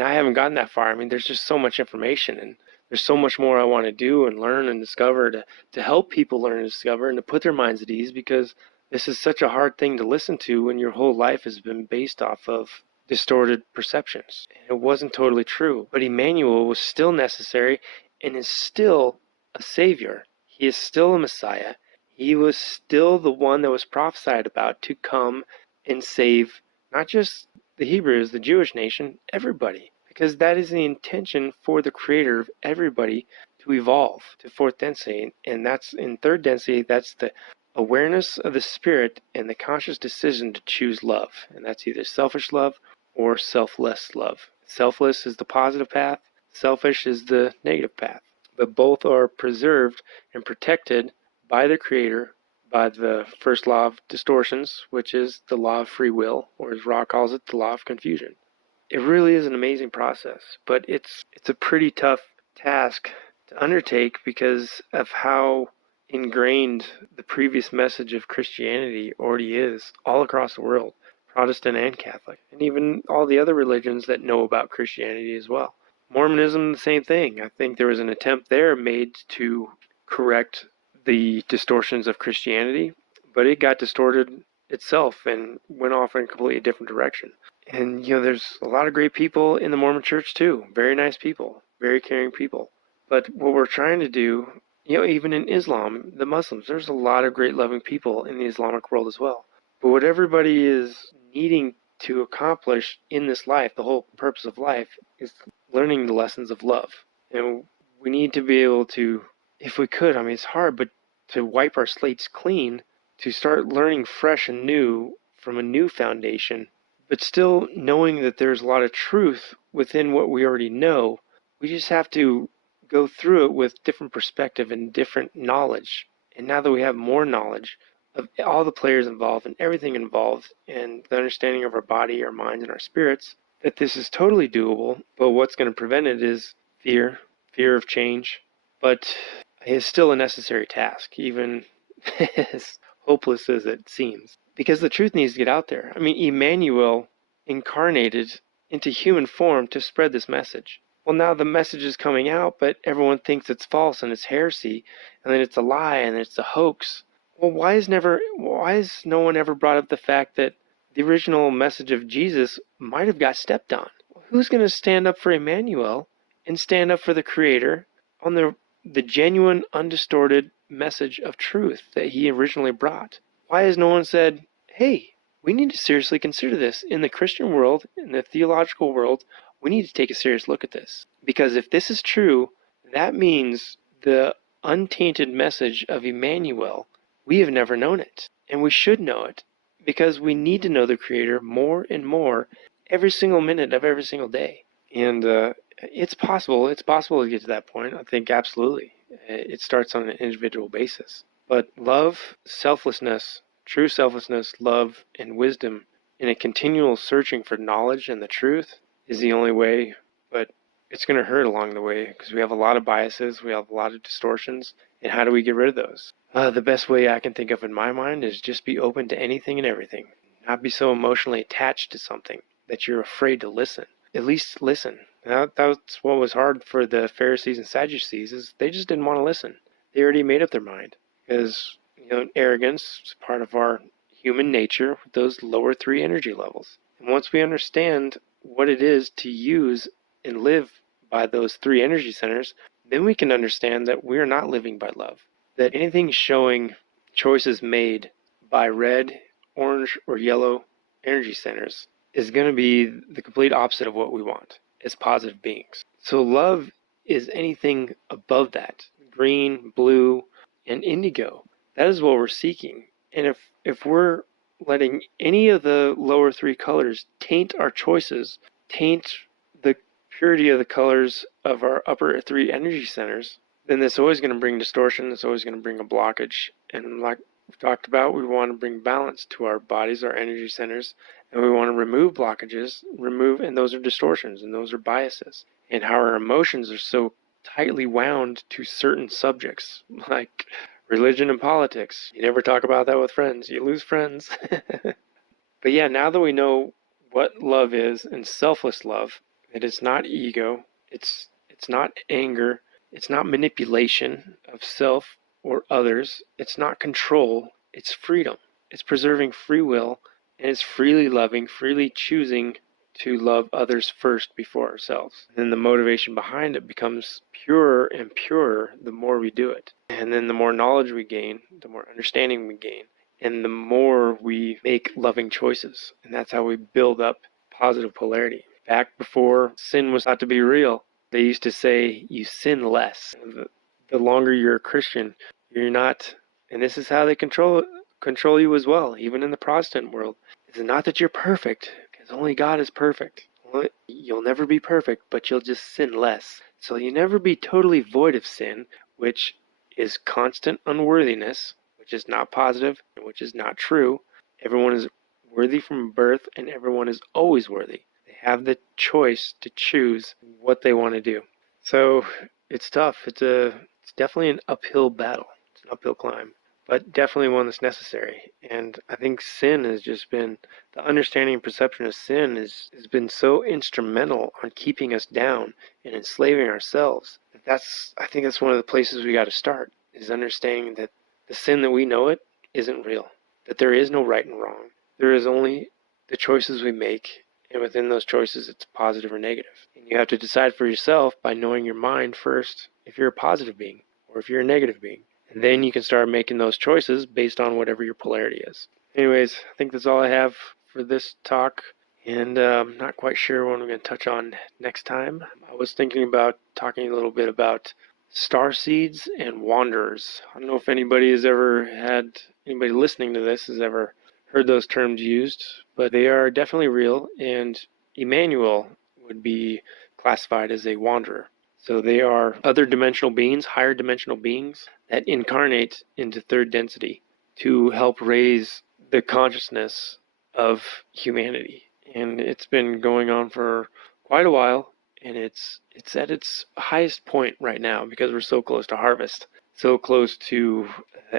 I haven't gotten that far. I mean, there's just so much information, and there's so much more I want to do and learn and discover to help people learn and discover and to put their minds at ease, because this is such a hard thing to listen to when your whole life has been based off of distorted perceptions. And it wasn't totally true. But Emmanuel was still necessary and is still a savior. He is still a Messiah. He was still the one that was prophesied about to come and save not just the Hebrews, the Jewish nation, everybody. Because that is the intention for the Creator of everybody to evolve to 4th density. And that's in 3rd density, that's the awareness of the Spirit and the conscious decision to choose love. And that's either selfish love or selfless love. Selfless is the positive path, selfish is the negative path. But both are preserved and protected by the Creator, by the first law of distortions, which is the law of free will, or as Ra calls it, the law of confusion. It really is an amazing process, but it's a pretty tough task to undertake because of how ingrained the previous message of Christianity already is all across the world, Protestant and Catholic, and even all the other religions that know about Christianity as well. Mormonism, the same thing. I think there was an attempt there made to correct the distortions of Christianity, but it got distorted itself and went off in a completely different direction. And, there's a lot of great people in the Mormon church too. Very nice people, very caring people. But what we're trying to do, even in Islam, the Muslims, there's a lot of great loving people in the Islamic world as well. But what everybody is needing to accomplish in this life, the whole purpose of life, is learning the lessons of love. And we need to be able to if we could, I mean, it's hard, but to wipe our slates clean, to start learning fresh and new from a new foundation, but still knowing that there's a lot of truth within what we already know. We just have to go through it with different perspective and different knowledge. And now that we have more knowledge of all the players involved and everything involved and the understanding of our body, our minds, and our spirits, that this is totally doable. But what's going to prevent it is fear of change. But it's still a necessary task, even as hopeless as it seems. Because the truth needs to get out there. I mean, Emmanuel incarnated into human form to spread this message. Well, now the message is coming out, but everyone thinks it's false and it's heresy, and then it's a lie and it's a hoax. Well, why has no one ever brought up the fact that the original message of Jesus might have got stepped on? Who's going to stand up for Emmanuel and stand up for the Creator on the genuine, undistorted message of truth that he originally brought? Why has no one said, hey, we need to seriously consider this in the Christian world, in the theological world? We need to take a serious look at this. Because if this is true, that means the untainted message of Emmanuel, we have never known it. And we should know it, because we need to know the Creator more and more every single minute of every single day. And it's possible to get to that point. I think absolutely. It starts on an individual basis. But love, selflessness, true selflessness, love, and wisdom in a continual searching for knowledge and the truth is the only way. But it's going to hurt along the way because we have a lot of biases, we have a lot of distortions. And how do we get rid of those? The best way I can think of in my mind is just be open to anything and everything. Not be so emotionally attached to something that you're afraid to listen. At least listen. That's what was hard for the Pharisees and Sadducees, is they just didn't want to listen. They already made up their mind. Because, arrogance is part of our human nature, those lower three energy levels. And once we understand what it is to use and live by those three energy centers, then we can understand that we are not living by love. That anything showing choices made by red, orange, or yellow energy centers is going to be the complete opposite of what we want as positive beings. So love is anything above that. Green, blue, and indigo. That is what we're seeking. And if we're letting any of the lower three colors taint our choices, taint the purity of the colors of our upper three energy centers, then that's always going to bring distortion. It's always going to bring a blockage. And like we've talked about, we want to bring balance to our bodies, our energy centers, and we want to remove blockages, and those are distortions, and those are biases. And how our emotions are so tightly wound to certain subjects, like religion and politics. You never talk about that with friends. You lose friends. But yeah, now that we know what love is and selfless love, it is not ego, it's not anger, it's not manipulation of self or others, it's not control, it's freedom. It's preserving free will, and it's freely loving, freely choosing to love others first before ourselves. And then the motivation behind it becomes purer and purer the more we do it. And then the more knowledge we gain, the more understanding we gain, and the more we make loving choices. And that's how we build up positive polarity. Back before sin was thought to be real, they used to say you sin less. The longer you're a Christian, you're not, and this is how they control you as well, even in the Protestant world. It's not that you're perfect, because only God is perfect. You'll never be perfect, but you'll just sin less. So you never be totally void of sin, which is constant unworthiness, which is not positive, and which is not true. Everyone is worthy from birth, and everyone is always worthy. They have the choice to choose what they want to do. So it's tough. It's definitely an uphill battle. It's an uphill climb, but definitely one that's necessary. And I think sin has just been, the understanding and perception of sin has been so instrumental on keeping us down and enslaving ourselves. I think that's one of the places we got to start, is understanding that the sin that we know it isn't real, that there is no right and wrong. There is only the choices we make, and within those choices it's positive or negative. And you have to decide for yourself by knowing your mind first if you're a positive being or if you're a negative being. And then you can start making those choices based on whatever your polarity is. Anyways, I think that's all I have for this talk. And I'm not quite sure what I'm going to touch on next time. I was thinking about talking a little bit about star seeds and wanderers. I don't know if anybody listening to this has ever heard those terms used, but they are definitely real, and Emmanuel would be classified as a wanderer. So they are other dimensional beings, higher dimensional beings that incarnate into third density to help raise the consciousness of humanity. And it's been going on for quite a while, and it's at its highest point right now because we're so close to harvest, so close to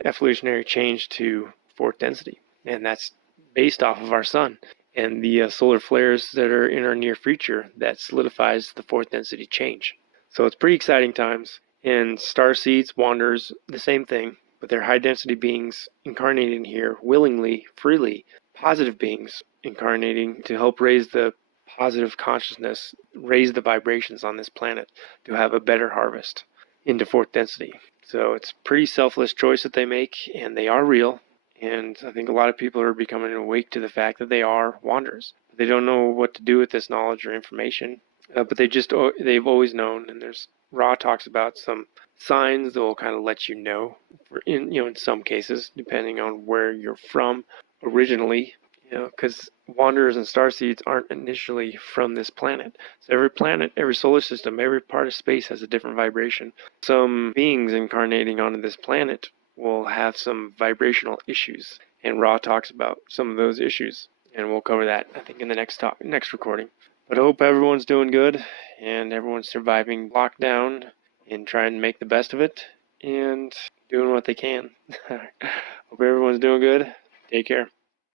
evolutionary change to fourth density, and that's based off of our sun and the solar flares that are in our near future that solidifies the fourth density change. So it's pretty exciting times. And star seeds, wanderers, the same thing, but they're high density beings incarnating here willingly, freely, positive beings incarnating to help raise the positive consciousness, raise the vibrations on this planet to have a better harvest into fourth density. So it's a pretty selfless choice that they make, and they are real. And I think a lot of people are becoming awake to the fact that they are wanderers. They don't know what to do with this knowledge or information, but they've always known. And there's Ra talks about some signs that will kind of let you know, in some cases, depending on where you're from originally, because wanderers and starseeds aren't initially from this planet. So every planet, every solar system, every part of space has a different vibration. Some beings incarnating onto this planet will have some vibrational issues, and Ra talks about some of those issues, and we'll cover that, I think, in the next recording. But I hope everyone's doing good, and everyone's surviving lockdown and trying to make the best of it, and doing what they can. Hope everyone's doing good. Take care.